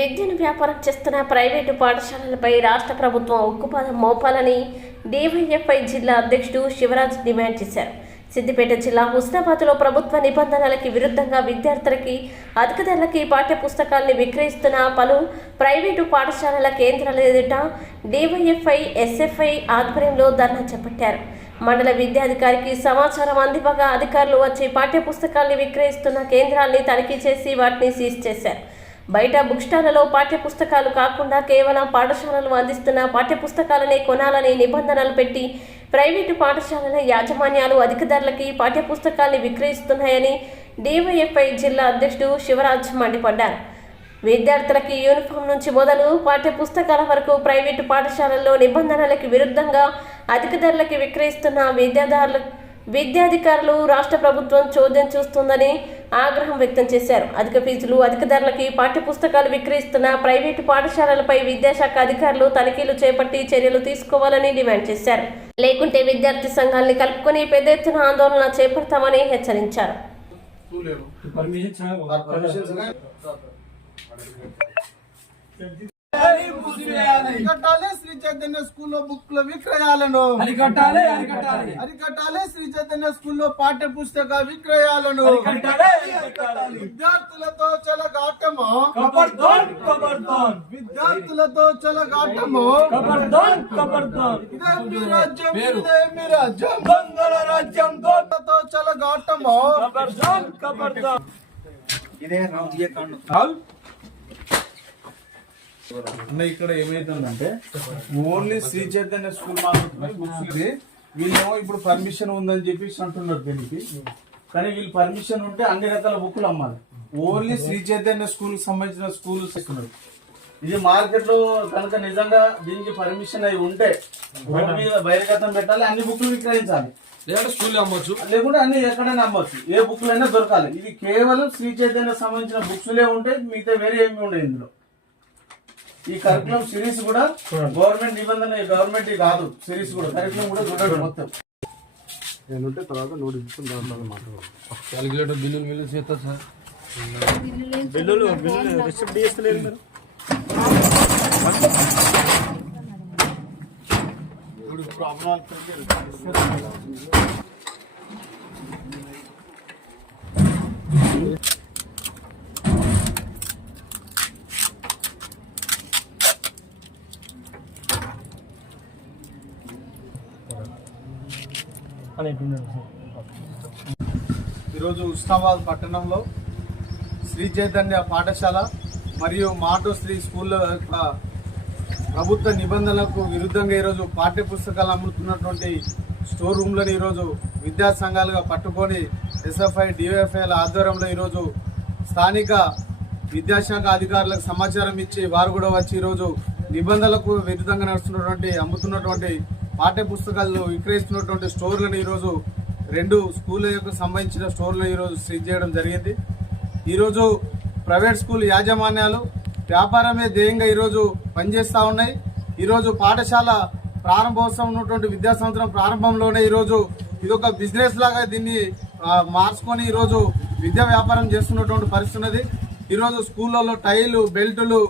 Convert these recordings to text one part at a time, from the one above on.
విద్యను వ్యాపారం చేస్తున్న ప్రైవేటు పాఠశాలలపై రాష్ట్ర ప్రభుత్వం ఉక్కుపాదం మోపాలని డివైఎఫ్ఐ జిల్లా అధ్యక్షుడు శివరాజ్ డిమాండ్ చేశారు. సిద్దిపేట జిల్లా హుస్నాబాద్లో ప్రభుత్వ నిబంధనలకి విరుద్ధంగా విద్యార్థులకి అధిక ధరలకి పాఠ్య పుస్తకాలను విక్రయిస్తున్న పలు ప్రైవేటు పాఠశాలల కేంద్రాల ఎదుట డివైఎఫ్ఐ ఎస్ఎఫ్ఐ ఆధ్వర్యంలో ధర్నా చేపట్టారు. మండల విద్యాధికారికి సమాచారం అందివ్వగా అధికారులు వచ్చి పాఠ్య పుస్తకాలను విక్రయిస్తున్న కేంద్రాల్ని తనిఖీ చేసి వాటిని సీజ్ చేశారు. బయట బుక్ స్టాళ్లలో పాఠ్య పుస్తకాలు కాకుండా కేవలం పాఠశాలలు అందిస్తున్న పాఠ్య పుస్తకాలనే కొనాలనే నిబంధనలు పెట్టి ప్రైవేటు పాఠశాలల యాజమాన్యాలు అధిక ధరలకి పాఠ్య పుస్తకాలను విక్రయిస్తున్నాయని డివైఎఫ్ఐ జిల్లా అధ్యక్షుడు శివరాజ్ మండిపడ్డారు. విద్యార్థులకి యూనిఫామ్ నుంచి మొదలు పాఠ్య పుస్తకాల వరకు ప్రైవేటు పాఠశాలల్లో నిబంధనలకు విరుద్ధంగా అధిక ధరలకి విక్రయిస్తున్న విద్యాధికారులు రాష్ట్ర ప్రభుత్వం చోద్యం చూస్తుందని ఆగ్రహం వ్యక్తం చేశారు. అధిక ఫీజులు, అధిక ధరలకి పాఠ్య పుస్తకాలు విక్రయిస్తున్న ప్రైవేటు పాఠశాలలపై విద్యాశాఖ అధికారులు తనిఖీలు చేపట్టి చర్యలు తీసుకోవాలని డిమాండ్ చేశారు. లేకుంటే విద్యార్థి సంఘాలని కలుపుకొని పెద్ద ఎత్తున ఆందోళన చేపడతామని హెచ్చరించారు. అరికట్టాలి శ్రీ చైతన్య స్కూల్లో బుక్ల విక్రయాలను అరికట్టాలి శ్రీ చైతన్య స్కూల్లో పాఠ్య పుస్తక విక్రయాలను విద్యార్థులతో చెలగాటము విద్యార్థులతో చెలగాటము ఇదే మీ రాజ్యం ఇదే మీ రాజ్యం దొంగల రాజ్యం దోటతో చెలగాటము ఇదే ఇక్కడ ఏమైతుందంటే ఓన్లీ శ్రీ చైతన్య స్కూల్ మాత్రమే వీళ్ళేమో ఇప్పుడు పర్మిషన్ ఉందని చెప్పేసి అంటున్నారు దీనికి. కానీ వీళ్ళు పర్మిషన్ ఉంటే అన్ని రకాల బుక్కులు అమ్మాలి. ఓన్లీ శ్రీ చైతన్య స్కూల్ కి సంబంధించిన స్కూల్స్ ఇస్తున్నారు. ఇది మార్కెట్ లో కనుక నిజంగా దీనికి పర్మిషన్ అయి ఉంటే రోడ్డు మీద బహిర్గతం పెట్టాలి, అన్ని బుక్లు విక్రయించాలి, లేదంటే స్కూల్ అమ్మొచ్చు, లేకుంటే అన్ని ఎక్కడైనా అమ్మొచ్చు, ఏ బుక్లు అయినా దొరకాలి. ఇది కేవలం శ్రీ చైతన్య సంబంధించిన బుక్స్లే ఉంటే మిగతా వేరే ఏమి ఉండవు ఇందులో. ఈ కరికులం సిరీస్ కూడా గవర్నమెంట్ నిబంధన, గవర్నమెంట్ కాదు సిరీస్ కూడా కరికులం కూడా చూడండి మొత్తం ఏంటంటే తర్వాత నోటిఫికేషన్ క్యాలిక్యులేటర్ బిల్లులు చేస్తారు సార్. బిల్లులు రిసిప్ట్ చేస్తలేదు మీరు. ఈరోజు హుస్నాబాద్ పట్టణంలో శ్రీ చైతన్య పాఠశాల మరియు మాటో శ్రీ స్కూల్ యొక్క ప్రభుత్వ నిబంధనలకు విరుద్ధంగా ఈరోజు పాఠ్య పుస్తకాలు అమ్ముతున్నటువంటి స్టోర్ రూమ్లను ఈరోజు విద్యా సంఘాలుగా పట్టుకొని ఎస్ఎఫ్ఐ డివైఎఫ్ఐల ఆధ్వర్యంలో ఈరోజు స్థానిక విద్యాశాఖ అధికారులకు సమాచారం ఇచ్చి వారు కూడా వచ్చి ఈరోజు నిబంధనలకు విరుద్ధంగా నడుస్తున్నటువంటి అమ్ముతున్నటువంటి పాఠ్య పుస్తకాలను విక్రయిస్తున్నటువంటి స్టోర్లను ఈరోజు 2 స్కూళ్ళకు సంబంధించిన స్టోర్లు ఈరోజు సీజ్ చేయడం జరిగింది. ఈరోజు ప్రైవేట్ స్కూల్ యాజమాన్యాలు వ్యాపారమే ధ్యేయంగా ఈరోజు పనిచేస్తూ ఉన్నాయి. ఈరోజు పాఠశాల ప్రారంభోత్సవం ఉన్నటువంటి విద్యా సంవత్సరం ప్రారంభంలోనే ఈరోజు ఇదొక బిజినెస్ లాగా దీన్ని మార్చుకొని ఈరోజు విద్యా వ్యాపారం చేస్తున్నటువంటి పరిస్థితి ఉన్నది. ఈరోజు స్కూళ్ళలో టైలు, బెల్టులు,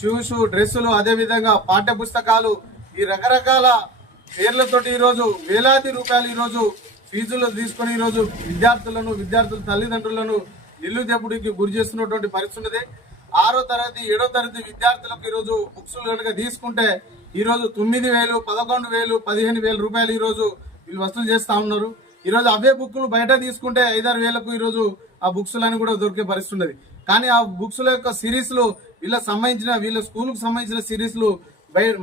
షూస్, డ్రెస్సులు, అదేవిధంగా పాఠ్య పుస్తకాలు ఈ రకరకాల పేర్లతోటి ఈరోజు వేలాది రూపాయలు ఈరోజు ఫీజులు తీసుకుని ఈరోజు విద్యార్థుల తల్లిదండ్రులను నిల్లు దెబ్బడికి గురి చేస్తున్నటువంటి పరిస్థితి ఉన్నది. 6వ తరగతి 7వ తరగతి విద్యార్థులకు ఈరోజు బుక్స్ కనుక తీసుకుంటే ఈరోజు 9,000, 11,000, 15,000 రూపాయలు ఈరోజు వీళ్ళు వసూలు చేస్తా ఉన్నారు. ఈరోజు అవే బుక్లు బయట తీసుకుంటే 5-6 వేలకు ఈరోజు ఆ బుక్స్లని కూడా దొరికే పరిస్థితి ఉన్నది. కానీ ఆ బుక్స్ల యొక్క సిరీస్లు వీళ్ళ స్కూల్కు సంబంధించిన సిరీస్లు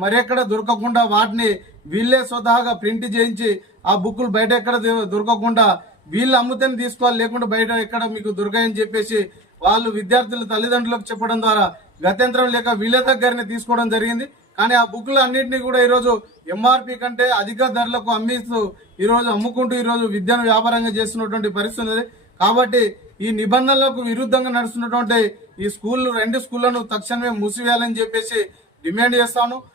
మరెక్కడ దొరకకుండా వాటిని వీళ్ళే స్వతహాగా ప్రింట్ చేయించి ఆ బుక్కులు బయట ఎక్కడ దొరకకుండా వీళ్ళు అమ్ముతేనే తీసుకోవాలి, లేకుండా బయట ఎక్కడ మీకు దొరకాయని చెప్పేసి వాళ్ళు విద్యార్థుల తల్లిదండ్రులకు చెప్పడం ద్వారా గత్యంతరం లేక వీళ్ళ దగ్గరనే తీసుకోవడం జరిగింది. కానీ ఆ బుక్లు అన్నింటినీ కూడా ఈరోజు ఎంఆర్పి కంటే అధిక ధరలకు అమ్మిస్తూ ఈరోజు అమ్ముకుంటూ ఈరోజు విద్యను వ్యాపారంగా చేస్తున్నటువంటి పరిస్థితి ఉంది. కాబట్టి ఈ నిబంధనలకు విరుద్ధంగా నడుస్తున్నటువంటి ఈ 2 స్కూళ్లను తక్షణమే మూసివేయాలని చెప్పేసి డిమాండ్ చేస్తాను.